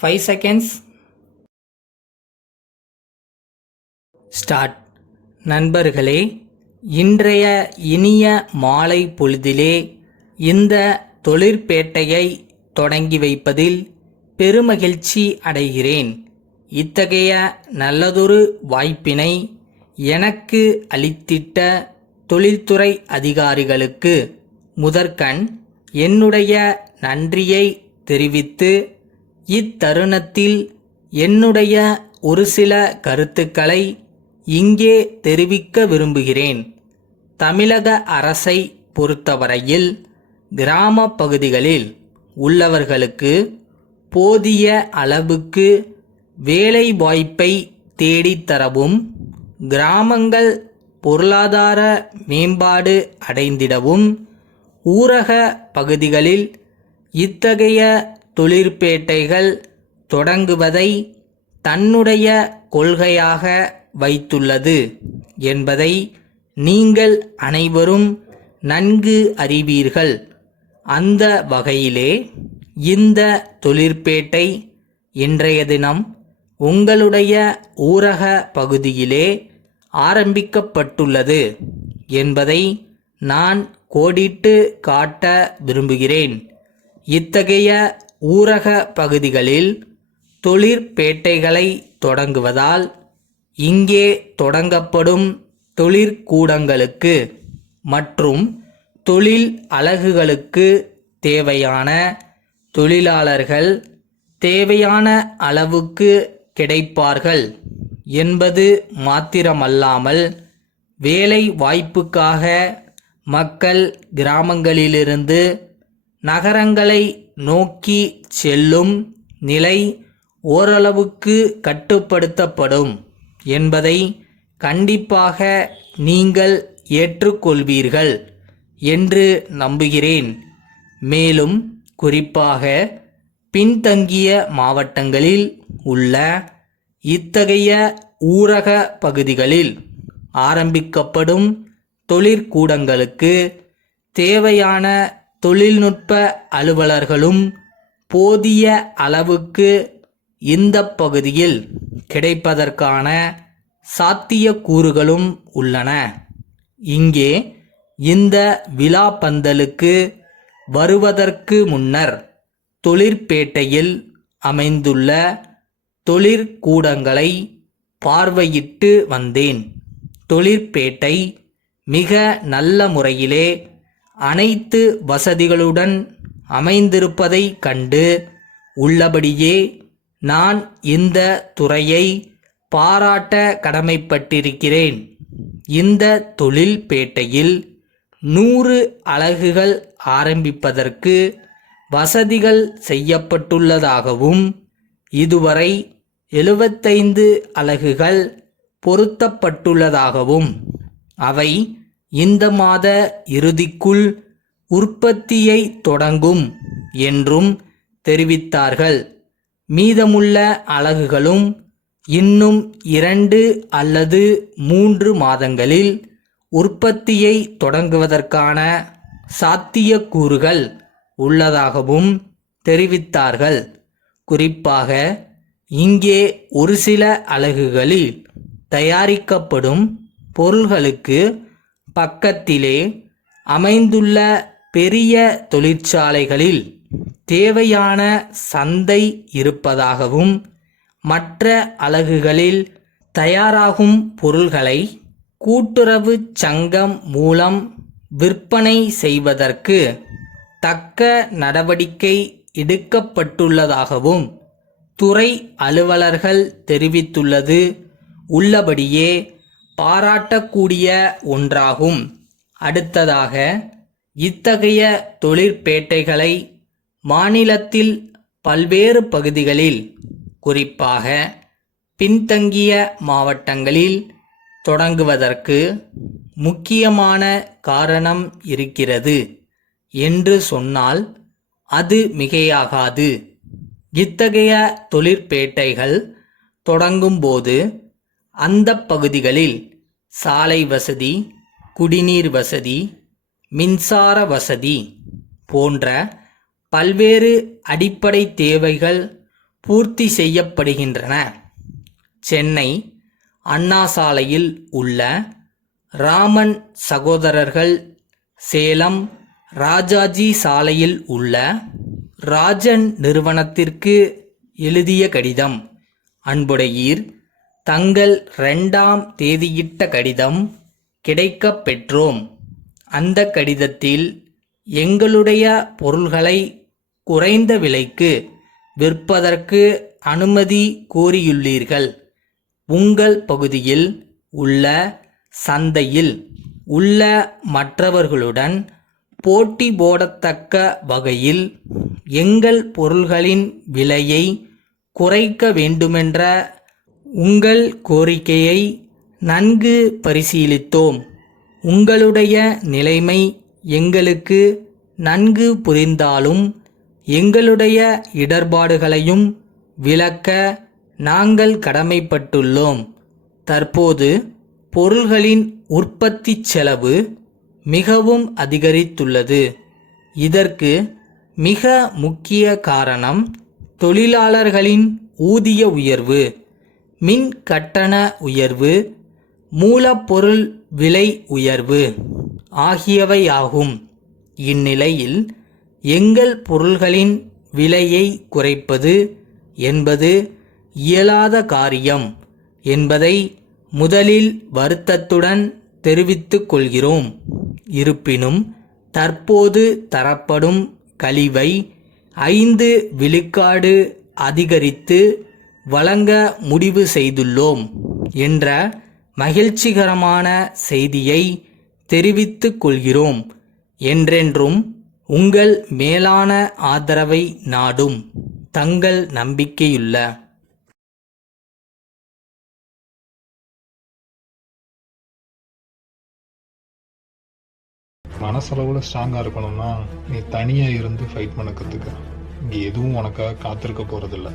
5 seconds. Start. நண்பர்களே, இன்றைய இனிய மாலை பொழுதிலே இந்த தொழிற்பேட்டையை தொடங்கி வைப்பதில் பெருமகிழ்ச்சி அடைகிறேன். இத்தகைய நல்லதொரு வாய்ப்பினை எனக்கு அளித்திட்ட தொழில்துறை அதிகாரிகளுக்கு முதற்கண் என்னுடைய நன்றியை தெரிவித்து, இத்தருணத்தில் என்னுடைய ஒரு சில கருத்துக்களை இங்கே தெரிவிக்க விரும்புகிறேன். தமிழக அரசை பொறுத்தவரையில் கிராம பகுதிகளில் உள்ளவர்களுக்கு போதிய அளவுக்கு வேலை வாய்ப்பை தேடித்தரவும், கிராமங்கள் பொருளாதார மேம்பாடு அடைந்திடவும் ஊரக பகுதிகளில் இத்தகைய தொழிற்பேட்டைகள் தொடங்குவதை தன்னுடைய கொள்கையாக வைத்துள்ளது என்பதை நீங்கள் அனைவரும் நன்கு அறிவீர்கள். அந்த வகையிலே இந்த தொழிற்பேட்டை இன்றைய தினம் உங்களுடைய ஊரக பகுதியிலே ஆரம்பிக்கப்பட்டுள்ளது என்பதை நான் கோடிட்டு காட்ட விரும்புகிறேன். இத்தகைய ஊரக பகுதிகளில் தொழிற்பேட்டைகளை தொடங்குவதால் இங்கே தொடங்கப்படும் தொழிற்கூடங்களுக்கு மற்றும் தொழில் அலகுகளுக்கு தேவையான தொழிலாளர்கள் தேவையான அளவுக்கு கிடைப்பார்கள் என்பது மாத்திரமல்லாமல், வேலை வாய்ப்புக்காக மக்கள் கிராமங்களிலிருந்து நகரங்களை நோக்கி செல்லும் நிலை ஓரளவுக்கு கட்டுப்படுத்தப்படும் என்பதை கண்டிப்பாக நீங்கள் ஏற்றுக்கொள்வீர்கள் என்று நம்புகிறேன். மேலும் குறிப்பாக பின்தங்கிய மாவட்டங்களில் உள்ள இத்தகைய ஊரக பகுதிகளில் ஆரம்பிக்கப்படும் தொழிற்கூடங்களுக்கு தேவையான தொழில்நுட்ப அலுவலர்களும் போதிய அளவுக்கு இந்த பகுதியில் கிடைப்பதற்கான சாத்தியக்கூறுகளும் உள்ளன. இங்கே இந்த விழா பந்தலுக்கு வருவதற்கு முன்னர் தொழிற்பேட்டையில் அமைந்துள்ள தொழிற்கூடங்களை பார்வையிட்டு வந்தேன். தொழிற்பேட்டை மிக நல்ல முறையிலே அனைத்து வசதிகளுடன் அமைந்திருப்பதை கண்டு உள்ளபடியே நான் இந்த துறையை பாராட்ட கடமைப்பட்டிருக்கிறேன். இந்த தொழில்பேட்டையில் 100 அலகுகள் ஆரம்பிப்பதற்கு வசதிகள் செய்யப்பட்டுள்ளதாகவும், இதுவரை 75 அலகுகள் பொருத்தப்பட்டுள்ளதாகவும், அவை இந்த மாத இறுதிக்குள் உற்பத்தியை தொடங்கும் என்றும் தெரிவித்தார்கள். மீதமுள்ள அலகுகளும் இன்னும் 2 அல்லது 3 மாதங்களில் உற்பத்தியை தொடங்குவதற்கான சாத்தியக்கூறுகள் உள்ளதாகவும் தெரிவித்தார்கள். குறிப்பாக இங்கே ஒரு சில அலகுகளில் தயாரிக்கப்படும் பொருள்களுக்கு பக்கத்திலே அமைந்துள்ள பெரிய தொழிற்சாலைகளில் தேவையான சந்தை இருப்பதாகவும், மற்ற அலகுகளில் தயாராகும் பொருள்களை கூட்டுறவு சங்கம் மூலம் விற்பனை செய்வதற்கு தக்க நடவடிக்கை எடுக்கப்பட்டுள்ளதாகவும் துறை அலுவலர்கள் தெரிவித்துள்ளது உள்ளபடியே பாராட்டக்கூடிய ஒன்றாகும். அடுத்ததாக, இத்தகைய தொழிற்பேட்டைகளை மாநிலத்தில் பல்வேறு பகுதிகளில், குறிப்பாக பின்தங்கிய மாவட்டங்களில் தொடங்குவதற்கு முக்கியமான காரணம் இருக்கிறது என்று சொன்னால் அது மிகையாகாது. இத்தகைய தொழிற்பேட்டைகள் தொடங்கும்போது அந்த பகுதிகளில் சாலை வசதி, குடிநீர் வசதி, மின்சார வசதி போன்ற பல்வேறு அடிப்படை தேவைகள் பூர்த்தி செய்யப்படுகின்றன. சென்னை அண்ணா சாலையில் உள்ள ராமன் சகோதரர்கள், சேலம் ராஜாஜி சாலையில் உள்ள ராஜன் நிறுவனத்திற்கு எழுதிய கடிதம். அன்புடையீர், தங்கள் 2ஆம் தேதியிட்ட கடிதம் கிடைக்கப் பெற்றோம். அந்த கடிதத்தில் எங்களுடைய பொருள்களை குறைந்த விலைக்கு விற்பதற்கு அனுமதி கோரியுள்ளீர்கள். உங்கள் பகுதியில் உள்ள சந்தையில் உள்ள மற்றவர்களுடன் போட்டி போடத்தக்க வகையில் எங்கள் பொருள்களின் விலையை குறைக்க வேண்டுமென்ற உங்கள் கோரிக்கையை நன்கு பரிசீலித்தோம். உங்களுடைய நிலைமை எங்களுக்கு நன்கு புரிந்தாலும் எங்களுடைய இடர்பாடுகளையும் விளக்க நாங்கள் கடமைப்பட்டுள்ளோம். தற்போது பொருள்களின் உற்பத்தி செலவு மிகவும் அதிகரித்துள்ளது. இதற்கு மிக முக்கிய காரணம் தொழிலாளர்களின் ஊதிய உயர்வு, மின் கட்டண உயர்வு, மூலப்பொருள் விலை உயர்வு ஆகியவையாகும். இந்நிலையில் எங்கள் பொருள்களின் விலையை குறைப்பது என்பது இயலாத காரியம் என்பதை முதலில் வருத்தத்துடன் தெரிவித்துக் கொள்கிறோம். இருப்பினும் தற்போது தரப்படும் கழிவை 5 விழுக்காடு அதிகரித்து வழங்க முடிவு செய்துள்ளோம் என்ற மகிழ்ச்சிகரமான செய்தியை தெரிவித்துக் கொள்கிறோம். என்றென்றும் உங்கள் மேலான ஆதரவை நாடும் தங்கள் நம்பிக்கையுள்ள மனசளவில் ஸ்ட்ராங்காக இருக்கணும்னா நீ தனியாக இருந்து ஃபைட் பண்ண கற்றுக்க. இங்கே எதுவும் உனக்காக காத்திருக்க போகிறதில்ல.